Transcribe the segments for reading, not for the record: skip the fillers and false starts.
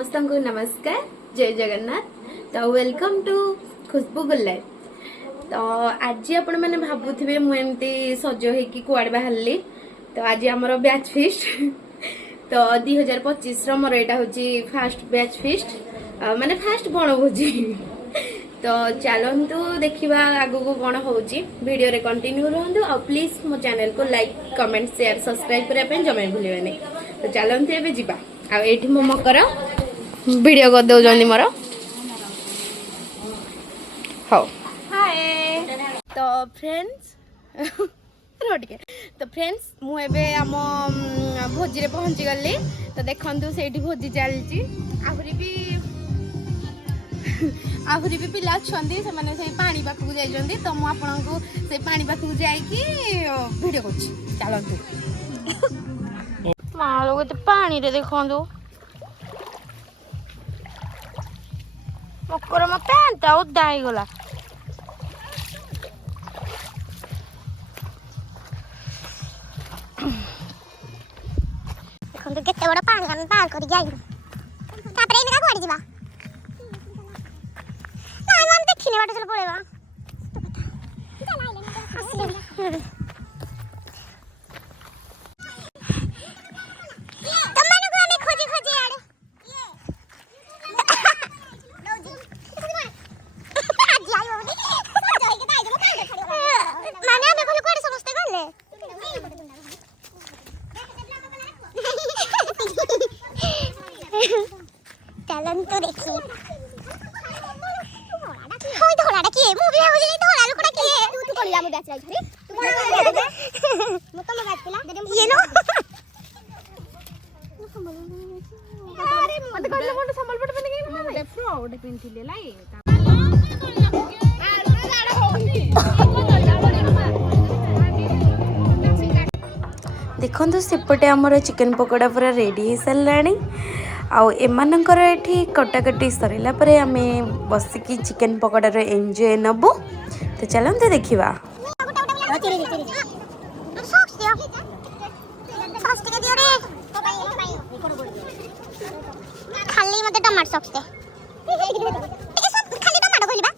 समस्त को नमस्कार जय जगन्नाथ। तो welcome to Khushboo good life. तो आज आपण मैंने भावुवे मुझे सज हो कुआड़े बाहर तो आज आमर बैच फिस्ट तो 2025 मोर यहाँ हूँ फास्ट बैच फिस्ट माने फास्ट बनभोजी तो चलतु देखा आग को कौन होडियो कंटिन्यू रुहतु और प्लीज मो चैनल को लाइक कमेंट शेयर सब्सक्राइब करने जमा भूलें। तो चलतु एवं जीवा आठ मो मकर वीडियो कर दौरान मोर हाँ तो फ्रेंड्स तो फ्रेंड्स मुझे आम भोजी पहुँची गली तो देखु से भोजी चलती आहरी भी पिला अच्छा से मैंने से पानी पाखक जाइए तो मुझे से पानी पाखक जाकि वीडियो कर चलतु माँ पानी रे देखु मकर मो पैंट उदा होगला देखो केते बड़ पानी हम पार कर जाई तापरे इनका कोड़ी जीवा ना हम देखिने बाटे चल पळेबा चल तो देखिए होय धोलाडा किए मु भी होजे धोला लोकडा किए तू कोलिया मु बैच लाई छरी तू कोन मु तो बैच केला ये नो अरे मत कहले मोटे संबलपट बने गई मोटे फ्रॉड पिनथिले लाई देखो सेपटे आमर चिकेन पकोड़ा पूरा रेडी हो सारे आउ एमानकर एठी कटाकटी सरला परे आमे बसिकी चिकेन पकोड़ार एंजॉय नबु। तो चलते देखिबा खाली मते टमाटर सॉस दे खाली टमाटर खोलिबा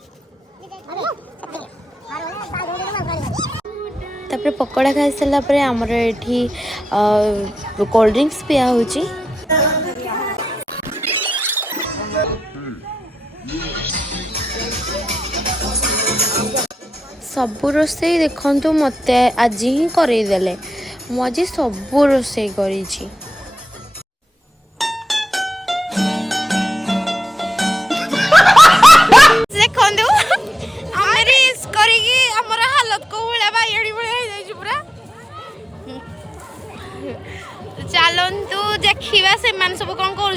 तापर पकोड़ा खाई सारा पर आमर एठी कोल्ड ड्रिंक्स पिया होची सबू रोसई देखु मत आज ही करदेले मुझे सबू रोसई करी हालत को पूरा चलतु देखा से सब कौन कर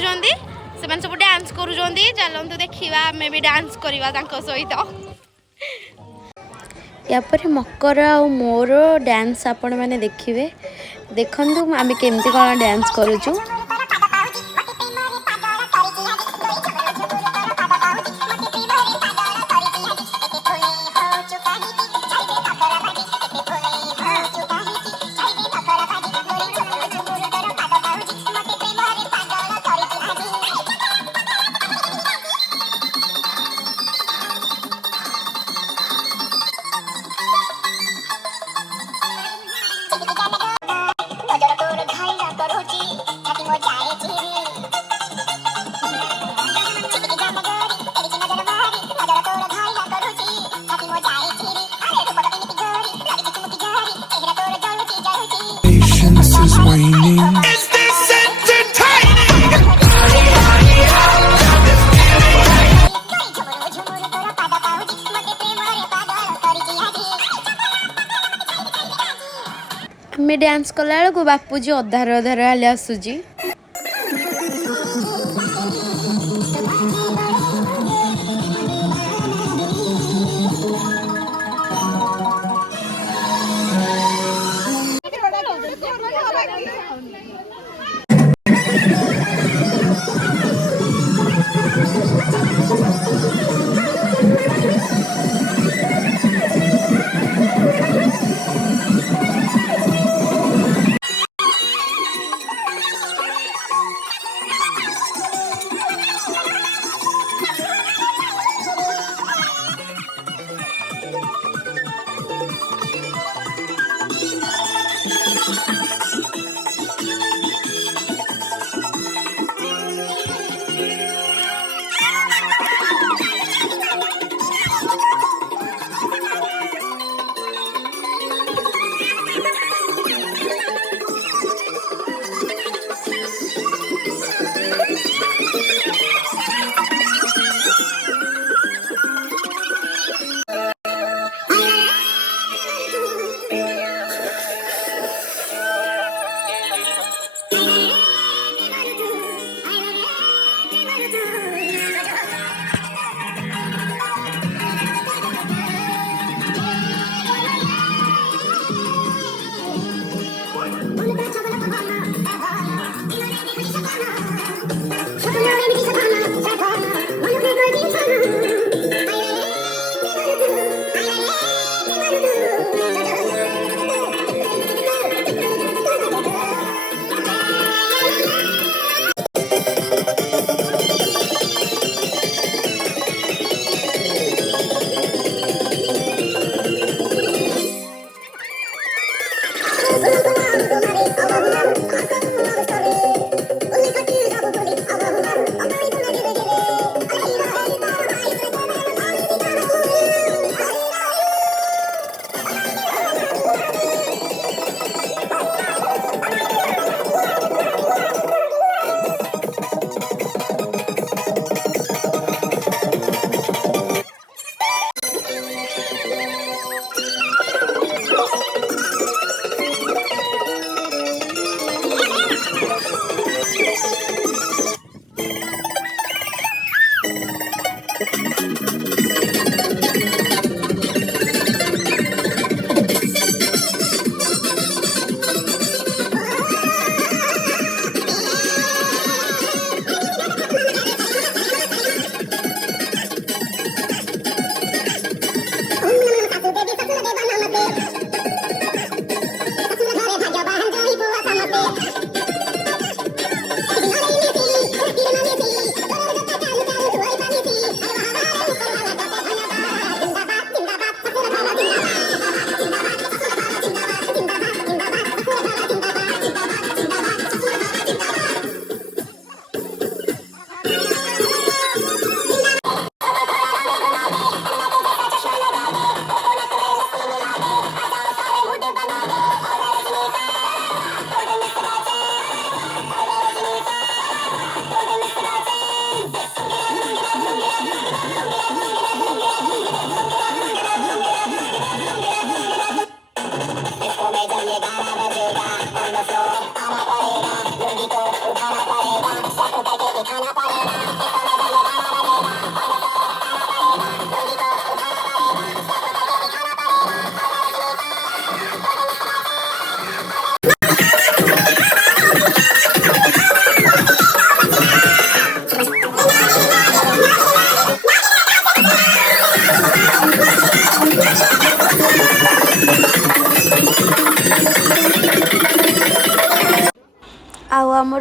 सब डांस कर चलतु देखा आम भी डांस करवा सहित यापर मकर आ मोर डांस आपण मैंने देखिए देखु आम केमती कौन डांस करुचु मैं डांस कला बेलू बापूजी अधार अधार हाले आसूजी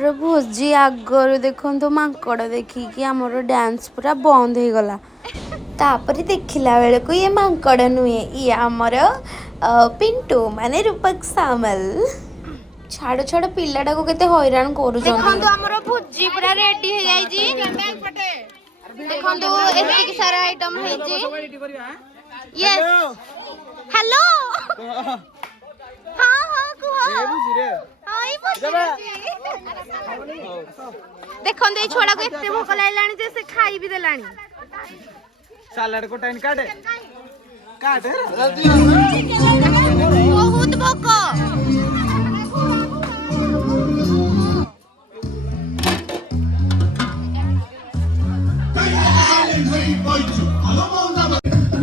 आमर भोजी आगर देखो मांकड़ देखिकी आमर डांस पूरा बंद हो गला तापर देखला बेले को ये मांकड़ नुहे ये आमर पिंटू माने रूपक सामल छाड़ छाड़ पिलाटा को केते हैरान करू देखंतु हमरो भुजी पूरा रेडी हो जाई जी देखंतु एतिक सारा आइटम है जी यस हेलो हां हां कुहो ए भुजी रे हां ई भुजी देखंतु ए छोड़ा को एते भोक लाइलानी जे से खाई भी देलानी सालाड को टाइन काटे काटे बहुत भोक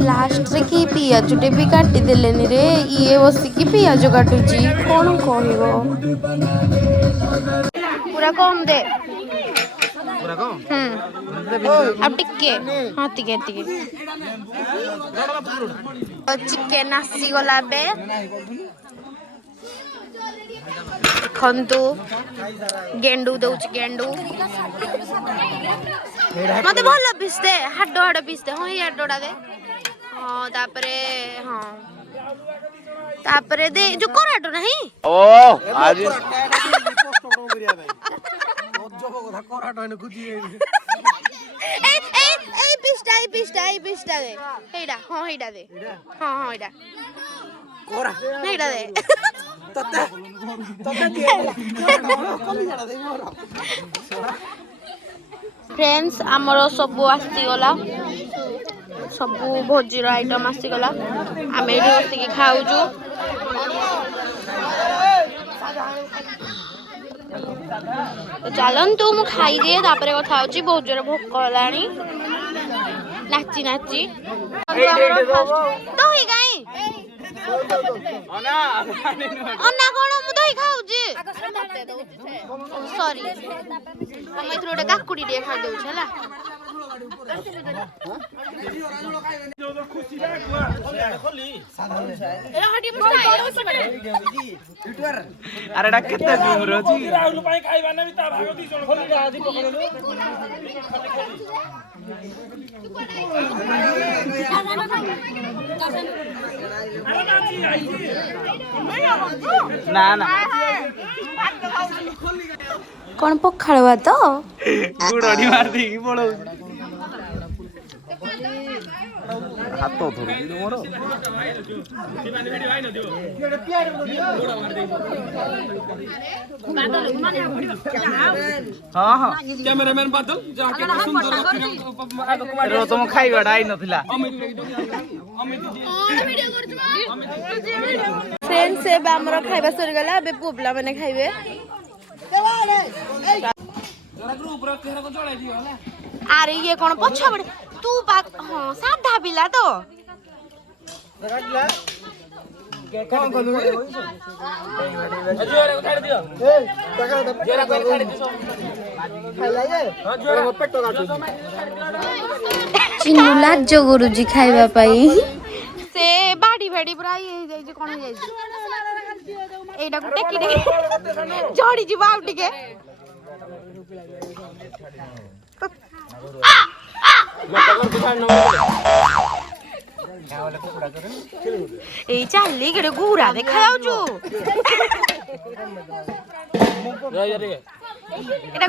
लास्ट रे की पियाजुटे भी काटी देलेनी रे ये बसिकी पियाज काटुची कौन कहबो पूरा कम दे पूरा कम अब टिके हां टिके टिके चिकन आसी गला बे खंतु गेंडू दउच गेंडू मते भल पिसते हाड हाड पिसते हां ये हाडडा दे हां तापरे दे जो कराटो नहीं ओ आज कराटो ने खुजी ए पिस्टा दे हेडा हां हेडा दे हां हां हेडा कोरा हेडा दे तते कमी जाडा दे मोर फ्रेंड्स आमर सब आसी गला सब भोजीर आइटम आसी गला आमे एठी बसिकी खाउजु तो चलंतु मु खाई दिए तापरे कथा होची बहुत जोर भोक हलानी नाची नाची दही गाई अन्ना कोन मु दही खाउजी सॉरी हम इथरो डे काकुडी डे खा देउ छला अरे डा केते दूर अछि राहुल पाई खाइबा ना भी ता भाग दी जण खोली आधी पकड़ लो ना ना कौन पखाड़वा तो गुड़ड़ी मार दी की पड़ो हाथ तो धरू दी मोर हां हां कैमरामैन बादल जाके सुंदर रो तुम खाइबाडा आई नथिला फ्रेंड्स से हमर खाइबा सरी गला बे पुबला माने खाइबे ग्रुप रो केरा को जोड़ाई दियो होला अरे ये कौन पछा बड़े तू बात हां साधा बिला तो कौन कोनु जोरा को छाड़ दियो ए जोरा को छाड़ दियो खाइला जे हां जोरा को पेट काटू चिन्नुला जो गुरुजी खाइबा पाई से बाडी बाडी पूरा ये जाई जे कोन जाई एडा को टेकी टेकी जोड़ी जी बाव टिके এই চালি গড়ে গুড়া দেখা যাওছু এটা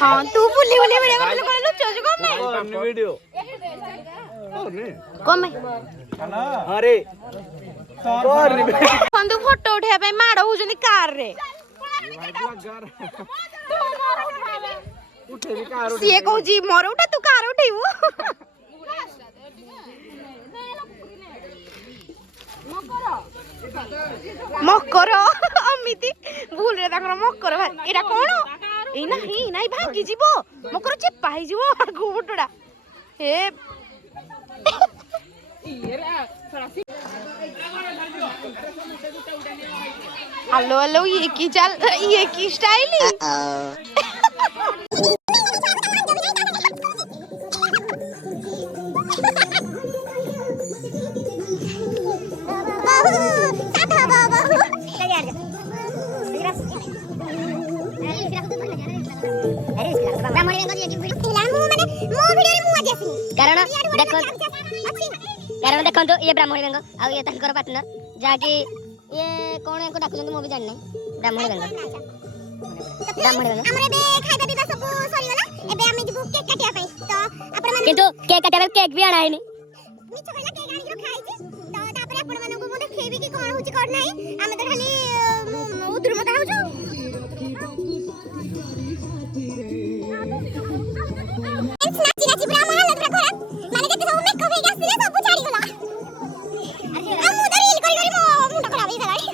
हाँ तू फुली फुली वीडियो कर ले लो चल कम में वीडियो कम में अरे बंदू फोटो उठे पे माड़ हो जनी कार रे उठे भी कार सीए कहू जी मोर उठा तू कार उठेबू मकर अमिति भूल रे ताकर मकर भाई एटा कोन ए नाही नाही भागी जीवो मकर चेपा ही जीवो आगु फोटोडा हे हेलो हेलो ये की चल ये की स्टाइल ବ୍ରାହ୍ମଣୀ ବେଙ୍ଗ ଯିଏ ଭିଡିଓ ଥିଲା ମୁଁ ମାନେ ମୋ ଭିଡିଓରେ ମୁଁ ଆଜି ଆସିନି କାରଣ ଦେଖନ୍ତୁ ଇଏ ବ୍ରାହ୍ମଣୀ ବେଙ୍ଗ ଆଉ ଇଏ ତାଙ୍କର ପାର୍ଟନର ଯାହାକି ଇଏ କଣ ୟାକୁ ଡାକୁଛନ୍ତି ମୁଁ ବି ଜାଣିନି ବ୍ରାହ୍ମଣୀ ବେଙ୍ଗ ଆମର ଏବେ ଖାଇବା ପିଇବା ସବୁ ସରିଗଲା ଏବେ ଆମେ ଯିବୁ କେକ୍ କାଟିବା ପାଇଁ ତ ଆପଣ ମାନେ କିନ୍ତୁ କେକ୍ କାଟିବା ପାଇଁ କେକ୍ ବି ଆଣା ହେଇନି ମିଛ କହିଲା କେକ୍ ଆଣିକି ଖାଇଛି ତ ତାପରେ ଆପଣ ମାନଙ୍କୁ ମୁଁ ଦେଖେଇବି କି କଣ ହଉଛି କଣ ନାହିଁ ଆମେ ତ ଖାଲି ଉଦ୍ରୁମତା ହଉଛୁ ନାଚି ନାଚି ପୁରା ଆମ ହାଲତ ପୁରା ଖରାପ ମାନେ ଯେତେ ସବୁ ମେକଅପ୍ ହେଇକି ଆସିଥିଲେ ସବୁ ଛାଡ଼ିଗଲା ଆଉ ମୁଁ ତ ରିଲ୍ କରି କରି ମୋ ମୁଣ୍ଡ ଖରାପ ହେଇଗଲାଣି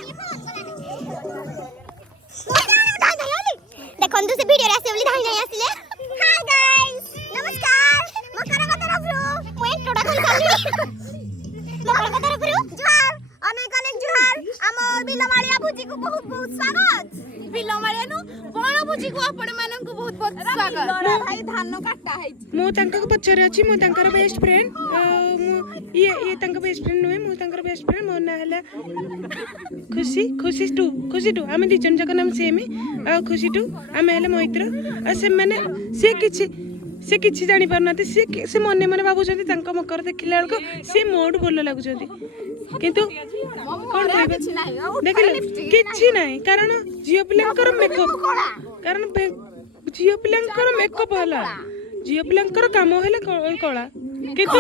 ଦେଖନ୍ତୁ ସେ ଭିଡିଓରେ ଆସିବେ ବୋଲି ଧାଇଁ ଧାଇଁ ଆସିଲେ ହାଇ ଗାଇସ୍ ନମସ୍କାର ମକରଙ୍କ ତରଫରୁ ମୁଁ ଇଣ୍ଟ୍ରୋଡକ୍ସନ କରିଲି ମକରଙ୍କ ତରଫରୁ ଜୁହାର ଅନେକ ଅନେକ ଜୁହାର ଆମ ବିଲମାଳିଆ ଭୋଜିକୁ ବହୁତ ବହୁତ ସ୍ୱାଗତ ବିଲମାଳିଆନୁ ବଣ ଭୋଜିକୁ ଆପଣ ମାନଙ୍କୁ ବହୁତ ବହୁତ ସ୍ୱାଗତ ଭାଇ ଧାନ କାଟା ହେଇଛି ମୁଁ ତାଙ୍କ ପଛରେ ଅଛି ମୁଁ ତାଙ୍କର ବେଷ୍ଟ ଫ୍ରେଣ୍ଡ ମୁଁ ଇଏ ତାଙ୍କ ବେଷ୍ଟ ଫ୍ରେଣ୍ଡ ନୁହେଁ ମୁଁ ତାଙ୍କର ବେଷ୍ଟ ଫ୍ରେଣ୍ଡ ମୋ ନାଁ ହେଲା ଖୁସି ଟୁ ଆମେ ଦି ଜଣ ଯାକ ନାମ ସେମ୍ ଆଉ ଖୁସି ଟୁ ଆମେ ହେଲେ ମୈତ୍ର ଆଉ ସେମାନେ ସେ କିଛି ଜାଣିପାରୁନାହାନ୍ତି ସେ ମନେ ମନେ ଭାବୁଛନ୍ତି ତାଙ୍କ ମକର ଦେଖିଲା ବେଳକୁ ସେ ମୋଠୁ ଭଲ ଲାଗୁଛନ୍ତି କିନ୍ତୁ କଣ କହିବେ ଦେଖିଲେ କିଛି ନାହିଁ କାରଣ ଝିଅ ପିଲାଙ୍କର ମେକଅପ୍ ହେଲା ଝିଅ ପିଲାଙ୍କର କାମ ହେଲା କଳା କିନ୍ତୁ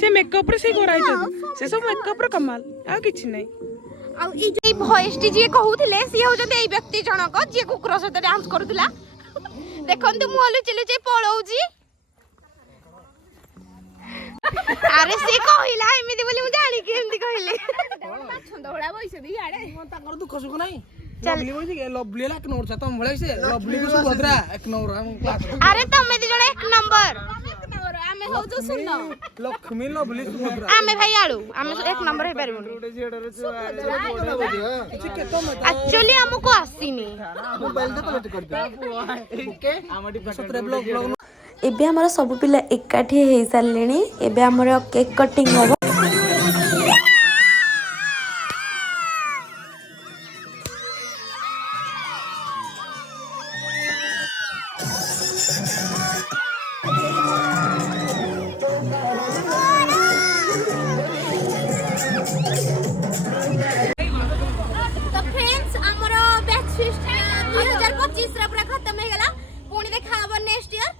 ସେ ମେକଅପ୍ରେ ସେ ଗୋରା ହେଇଛନ୍ତି ସେ ସବୁ ମେକଅପ୍ର କମାଲ ଆଉ କିଛି ନାହିଁ ଆଉ ଏଇ ଯୋଉ ଭଏସଟି ଯିଏ କହୁଥିଲେ ସିଏ ହଉଛନ୍ତି ଏଇ ବ୍ୟକ୍ତି ଜଣକ ଯିଏ କୁକୁର ସହିତ ଡ୍ୟାନ୍ସ କରୁଥିଲା ଦେଖନ୍ତୁ ମୁଁ ଲୁଚି ଲୁଚି ପଳଉଛି ଆରେ ସିଏ କହିଲା ଏମିତି ବୋଲି ମୁଁ ଜାଣିକି ଏମିତି କହିଲି ତାଙ୍କର ଦୁଃଖ ସୁଖ ନାହିଁ ଲଭଲି ବୋଇ ଲଭଲି ହେଲା 1 ନମ୍ବର ତମ ଭଳିଆ ସେ ଲଭଲି କୁ ସୁଭଦ୍ରା 1 ନମ୍ବର ଆମ କ୍ଲାସ ଆରେ ତମେ ଦି ଜଣ 1 ନମ୍ବର ଆମେ ହଉଛୁ ଶୂନ ଲକ୍ଷ୍ମୀ ଲଭଲି ସୁଭଦ୍ରା ଆମେ ଭାଇ ଆଳୁ ଆମେ 1 ନମ୍ବର ହେଇପାରିବୁନି ଆକ୍ଚୁଆଲି ଆମକୁ ଆସିନି ମୋବାଇଲ ରେ କନେକ୍ଟ କରିଦେ ଓକେ ସତରେ ବ୍ଲଗ ଏବେ ଆମର ସବୁ ପିଲା ଏକାଠି ହେଇସାରିଲେଣି ଏବେ ଆମର କେକ୍ କଟିଂ ହବ तो फ्रेंड्स हमर बैच फिस्ट 2025 रा पूरा खत्म हो गेला पुणी देखा हबो नेक्स्ट ईयर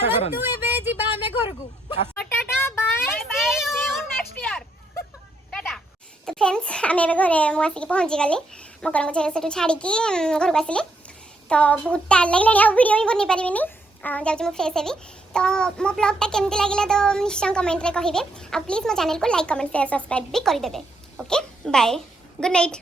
चलो तू एबे जिबा हमें घर को tata bye see you next year tata तो फ्रेंड्स आम ए घरे मुझे पहुँची गली मकर को से छाड़ी घर को आसिले तो बहुत टाइम लगे वीडियो भी बन पारि जाऊँ फ्रेश हेबी तो मो ब्लॉगटा केमती लगे तो निश्चय कमेंट रे कहिबे आ प्लीज मो चैनल को लाइक कमेंट शेयर सब्सक्राइब भी कर देबे ओके बाय गुड नाइट।